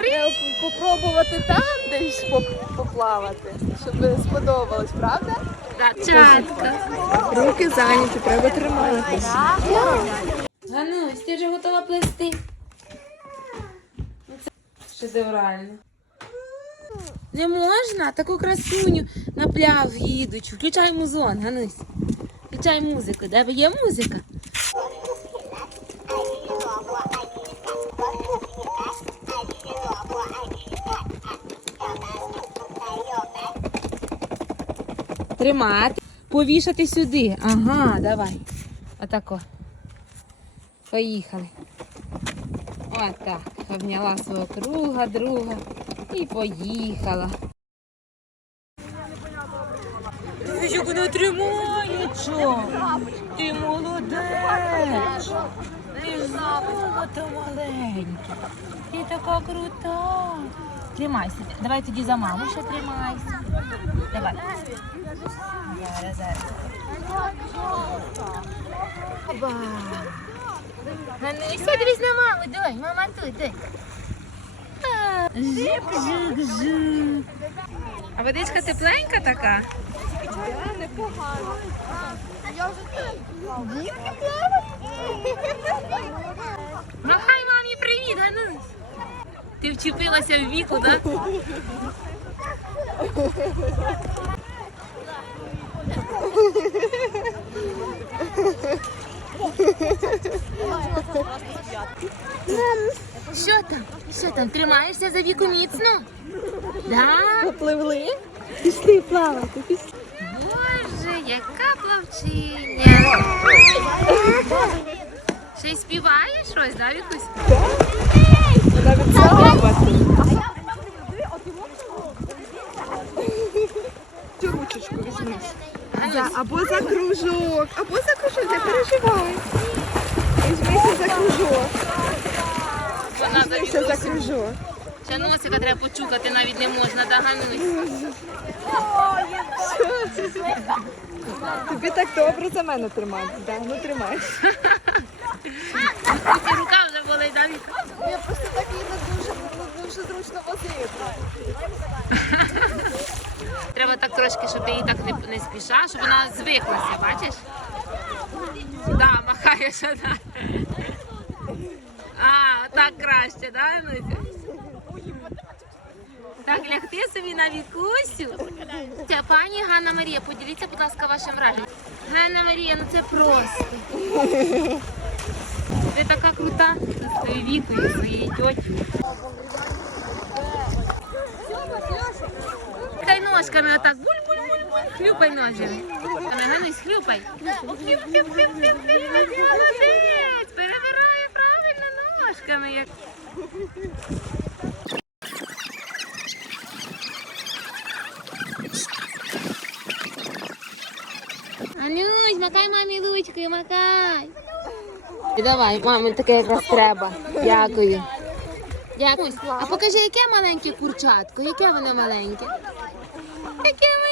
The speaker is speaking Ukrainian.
Треба попробувати там десь поплавати, щоб сподобалось, правда? Чатка. Руки зайняті, треба триматись. Ганусь, ти вже готова плести? Ну, шедеврально. Не можна таку красуню на пляж їдуть. Включай музон, Ганусь. Включай музику. Де є музика? Тримати. Повішати сюди. Ага, давай. Отако. Поїхали. Отак. Обняла свого круга, друга і поїхала. Як вона тримає, чо? Ти молодець. Ти золото маленьке. Ти така крута. Тримайся. Давай тоді за маму ще тримайся. Давай. Зараз, зараз. Оба. Гануся, дивись на маму, дай, мама тут, дай. А, Жик, жик, жик. А водичка тепленька така? Махай мамі привіт, Ганусь. Ти вчепилася в віку, так? Да? Що там? Що там? Тримаєшся за віку міцно? Да? Попливли? Пішли плавати, пішли. Боже, яка плавчиня. Ще й співає щось, да, Вікусь? Навіть слабати. Цю ручечку візьми. За, або за кружок, або за кружок, не переживай. Візьмися за кружок. Візьмися за кружок. Ще носика треба почухати навіть не можна, да, Ганусь? Тобі так добре за мене тримати. Да? Ну тримай. Рука вже болить, да, Віка? Я просто так її не дуже, дуже зручно. Треба так трошки, щоб ти її так не, не спіша, щоб вона звиклася, бачиш? Да, махаєш, да. А, так краще, да? Так, лягти собі на вікусю. Ця Пані Ганна Марія, поділіться, будь ласка, вашим враженням. Ганна Марія, ну це просто. Ти така крута з своєю вікою, своєю тьотю. Ножками отак буль-буль-буль-буль. Хлюпай ножами. Ганусь, хлюпай. Молодець. Перебирає правильно ножками. Анюсь, макай мамі лучкою, макай. Давай, мамі таке якраз треба. Дякую. Дякую. А покажи, яке маленьке курчатко, яке воно маленьке. Яке